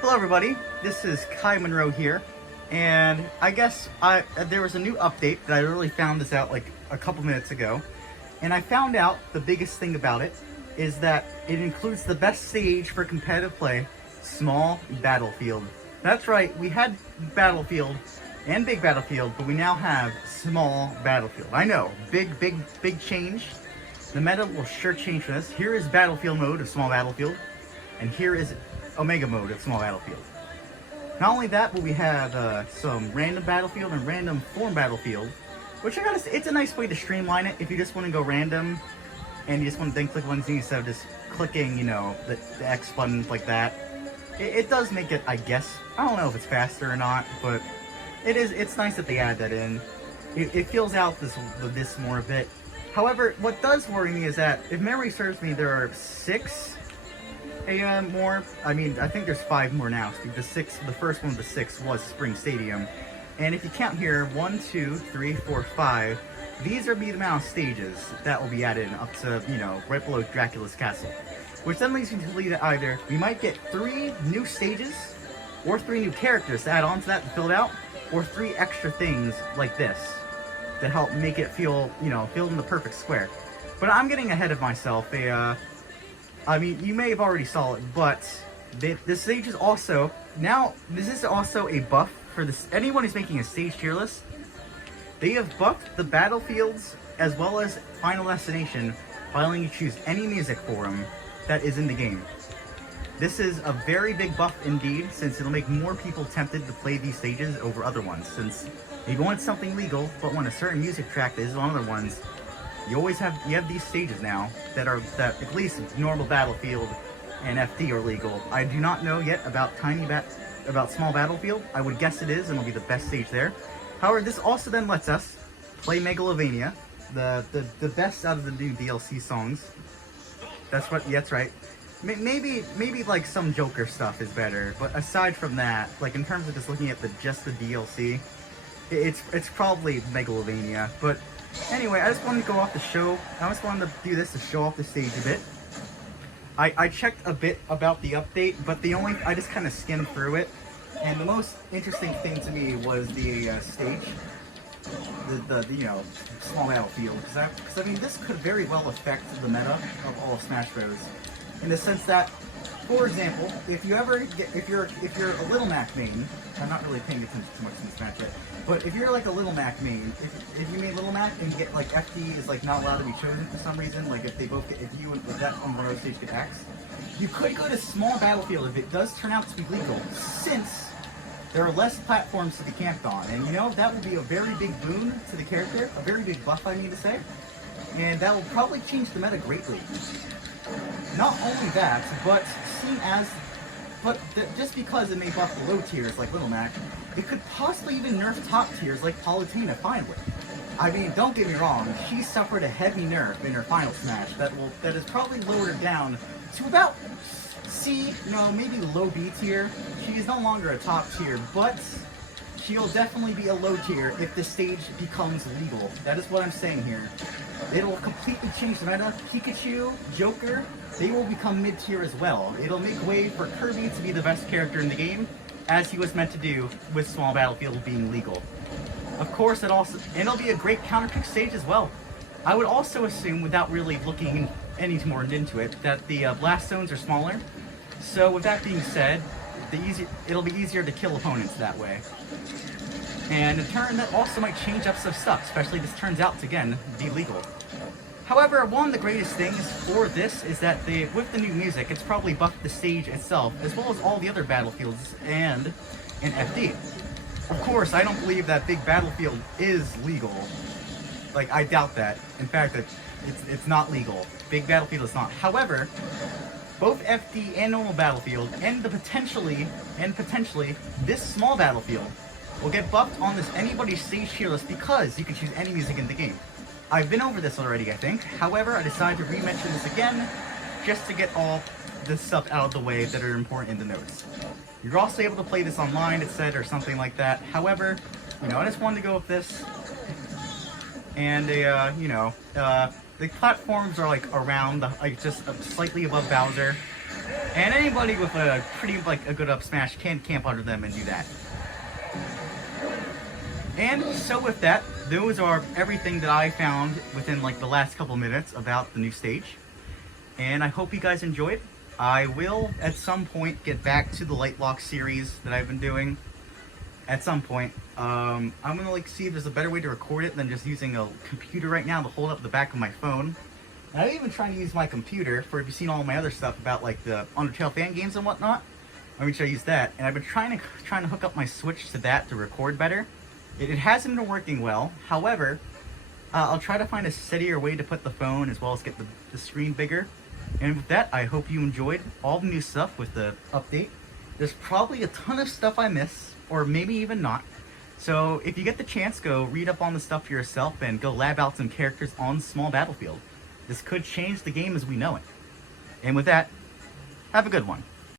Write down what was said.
Hello everybody, this is Kai Monroe here, and I guess there was a new update that I really found this out like a couple minutes ago, and I found out the biggest thing about it is that it includes the best stage for competitive play, Small Battlefield. That's right, we had Battlefield and Big Battlefield, but we now have Small Battlefield. I know, big change. The meta will sure change for this. Here is Battlefield mode of Small Battlefield, and here is Omega mode of Small Battlefield. Not only that, but we have some random Battlefield and random form Battlefield, which I gotta say, it's a nice way to streamline it if you just want to go random and you just want to then click one thing instead of just clicking, you know, the X buttons like that. It does make it, I guess, I don't know if it's faster or not, but it's nice that they add that in. It fills out this more a bit. However, what does worry me is that, if memory serves me, there are 6 more. I mean, I think there's 5 more now. The first one of the 6 was Spring Stadium. And if you count here, 1, 2, 3, 4, 5, these are the amount of stages that will be added up to, you know, right below Dracula's Castle. Which then leads me to believe that either we might get 3 new stages, or 3 new characters to add on to that to fill it out, or 3 extra things like this to help make it feel, you know, feel in the perfect square. But I'm getting ahead of myself. I mean, you may have already saw it, but this stage is also, now, this is also a buff for this. Anyone who's making a stage tier list, they have buffed the battlefields as well as Final Destination by letting you choose any music for them that is in the game. This is a very big buff indeed, since it'll make more people tempted to play these stages over other ones, since if you want something legal, but want a certain music track that is on other ones, you have these stages now that at least normal Battlefield and FD are legal. I do not know yet about Small Battlefield. I would guess it is, and it'll be the best stage there. However, this also then lets us play Megalovania, the best out of the new DLC songs. That's right. Maybe like some Joker stuff is better, but aside from that, like in terms of just looking at just the DLC, it's probably Megalovania. But anyway, I just wanted to go off the show. I just wanted to do this to show off the stage a bit. I checked a bit about the update, but I just kind of skimmed through it, and the most interesting thing to me was the stage, the you know, Small Battlefield, because I mean this could very well affect the meta of all of Smash Bros. In the sense that, for example, if you're a Little Mac main, I'm not really paying attention too much in this match yet, but if you're like a Little Mac main, if you made Little Mac and you get like FD is like not allowed to be chosen for some reason, like if you and that on Monroe stage get axed, you could go to Small Battlefield if it does turn out to be legal, since there are less platforms to be camped on, and you know, that would be a very big boon to the character, a very big buff I need to say, and that will probably change the meta greatly. Not only that, but just because it may buff the low tiers like Little Mac, it could possibly even nerf top tiers like Palutena finally. I mean, don't get me wrong, she suffered a heavy nerf in her final smash that has probably lowered her down to about C, no, maybe low B tier. She is no longer a top tier, but she'll definitely be a low tier if the stage becomes legal. That is what I'm saying here. It'll completely change the meta. Pikachu, Joker, they will become mid-tier as well. It'll make way for Kirby to be the best character in the game, as he was meant to do with Small Battlefield being legal. Of course, it'll be a great counter-pick stage as well. I would also assume, without really looking any more into it, that the blast zones are smaller. So with that being said, it'll be easier to kill opponents that way. And in turn, that also might change up some stuff, especially if this turns out to, again, be legal. However, one of the greatest things for this is that with the new music, it's probably buffed the stage itself, as well as all the other battlefields and in FD. Of course, I don't believe that Big Battlefield is legal. Like, I doubt that. In fact, it's not legal. Big Battlefield is not. However, both FD and normal Battlefield, and potentially this Small Battlefield, will get buffed on this anybody's stage tier list because you can choose any music in the game. I've been over this already, I think. However, I decided to re-mention this again, just to get all this stuff out of the way that are important in the notes. You're also able to play this online, it said, or something like that. However, you know, I just wanted to go with this. And, you know, the platforms are like around, like just slightly above Bowser. And anybody with a pretty, like, a good up smash can camp under them and do that. And so with that, those are everything that I found within, like, the last couple minutes about the new stage. And I hope you guys enjoyed. I will, at some point, get back to the Lightlock series that I've been doing. At some point. I'm gonna, like, see if there's a better way to record it than just using a computer right now to hold up the back of my phone. And I'm even trying to use my computer for, if you've seen all my other stuff about, like, the Undertale fan games and whatnot, I'm gonna try to use that. And I've been trying to hook up my Switch to that to record better. It hasn't been working well. However, I'll try to find a steadier way to put the phone as well as get the screen bigger. And with that, I hope you enjoyed all the new stuff with the update. There's probably a ton of stuff I miss, or maybe even not. So if you get the chance, go read up on the stuff for yourself and go lab out some characters on Small Battlefield. This could change the game as we know it. And with that, have a good one.